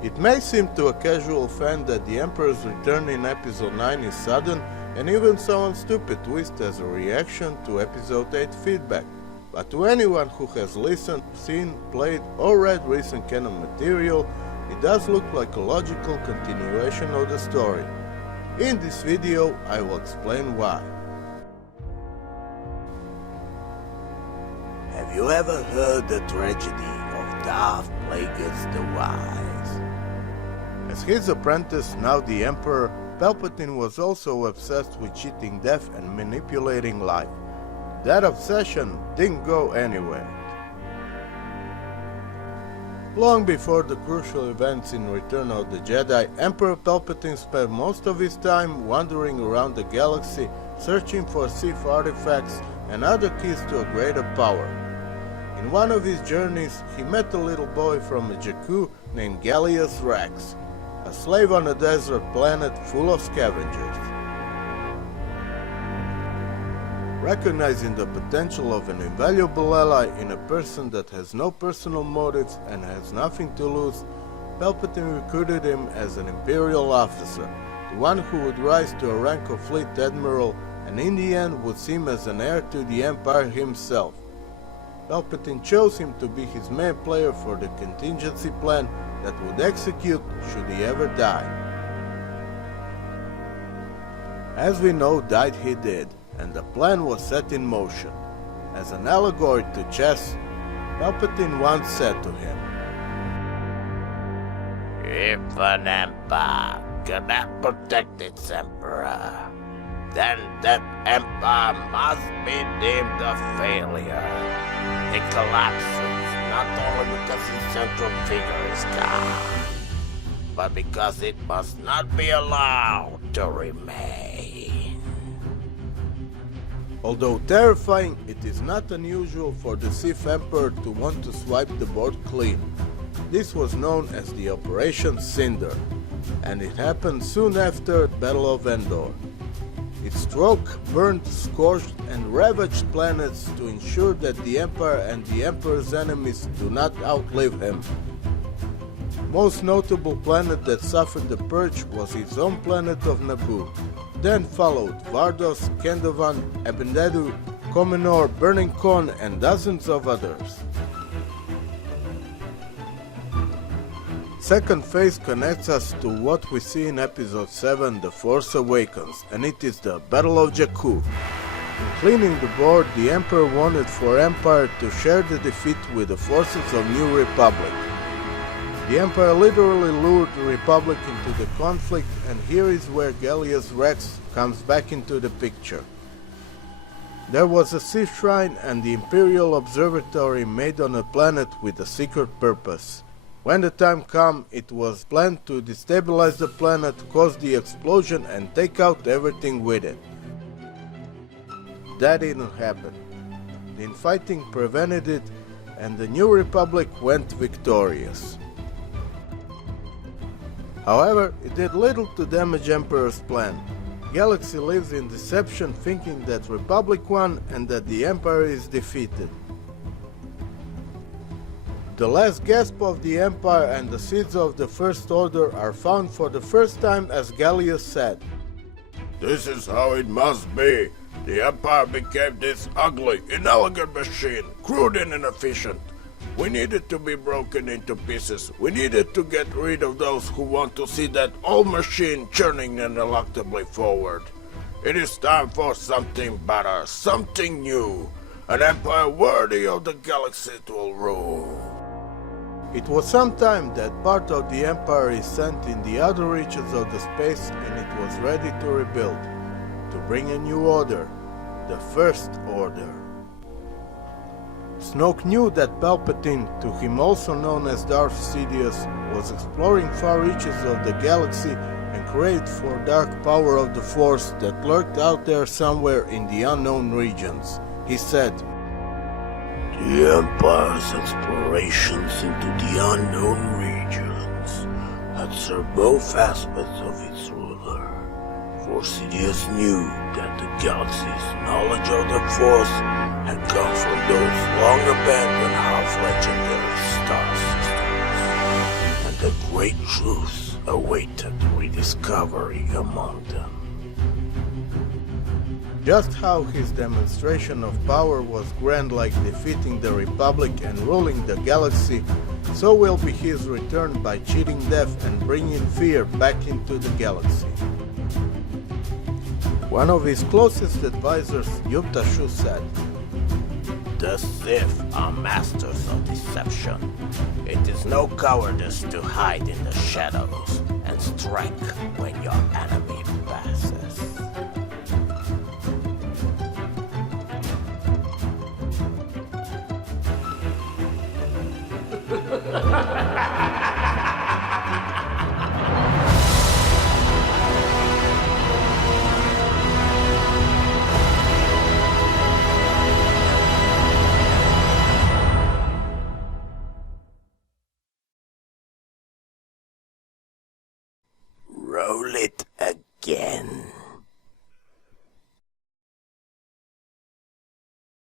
It may seem to a casual fan that the Emperor's return in Episode 9 is sudden and even someone's stupid twist as a reaction to Episode 8 feedback. But to anyone who has listened, seen, played or read recent canon material, it does look like a logical continuation of the story. In this video, I will explain why. Have you ever heard the tragedy of Darth Plagueis the Wise? As his apprentice, now the Emperor, Palpatine was also obsessed with cheating death and manipulating life. That obsession didn't go anywhere. Long before the crucial events in Return of the Jedi, Emperor Palpatine spent most of his time wandering around the galaxy, searching for Sith artifacts and other keys to a greater power. In one of his journeys, he met a little boy from Jakku named Gallius Rex, a slave on a desert planet full of scavengers. Recognizing the potential of an invaluable ally in a person that has no personal motives and has nothing to lose, Palpatine recruited him as an Imperial officer, the one who would rise to a rank of Fleet Admiral and in the end would seem as an heir to the Empire himself. Palpatine chose him to be his main player for the contingency plan that would execute should he ever die. As we know, died he did, and the plan was set in motion. As an allegory to chess, Palpatine once said to him, "If an empire cannot protect its emperor, then that empire must be deemed a failure. It collapses not only because its central figure is gone, but because it must not be allowed to remain." Although terrifying, it is not unusual for the Sith Emperor to want to swipe the board clean. This was known as the Operation Cinder, and it happened soon after the Battle of Endor. It struck, burned, scorched, and ravaged planets to ensure that the Empire and the Emperor's enemies do not outlive him. Most notable planet that suffered the purge was his own planet of Naboo. Then followed Vardos, Kendovan, Abendedu, Comenor, Burning Con, and dozens of others. Second phase connects us to what we see in Episode 7, The Force Awakens, and it is the Battle of Jakku. In cleaning the board, the Emperor wanted for Empire to share the defeat with the forces of New Republic. The Empire literally lured the Republic into the conflict, and here is where Gallius Rex comes back into the picture. There was a Sith shrine and the Imperial Observatory made on a planet with a secret purpose. When the time came, it was planned to destabilize the planet, cause the explosion and take out everything with it. That didn't happen. The infighting prevented it, and the New Republic went victorious. However, it did little to damage Emperor's plan. Galaxy lives in deception, thinking that Republic won and that the Empire is defeated. The last gasp of the Empire and the seeds of the First Order are found for the first time as Gallius said, "This is how it must be. The Empire became this ugly, inelegant machine, crude and inefficient. We needed to be broken into pieces. We needed to get rid of those who want to see that old machine churning ineluctably forward. It is time for something better, something new, an empire worthy of the galaxy it will rule." It was some time that part of the Empire is sent in the other reaches of the space and it was ready to rebuild, to bring a new order, the First Order. Snoke knew that Palpatine, to him also known as Darth Sidious, was exploring far reaches of the galaxy and craved for dark power of the Force that lurked out there somewhere in the unknown regions. He said, "The Empire's explorations into the unknown regions had served both aspects of its ruler, for Sidious knew that the galaxy's knowledge of the Force had come from those long-abandoned half-legendary star systems, and the great great truths awaited rediscovery among them. Just how his demonstration of power was grand, like defeating the Republic and ruling the galaxy, so will be his return by cheating death and bringing fear back into the galaxy. One of his closest advisors, Shu, said, The Sith are masters of deception. It is no cowardice to hide in the shadows and strike when your enemy passes. Roll it again.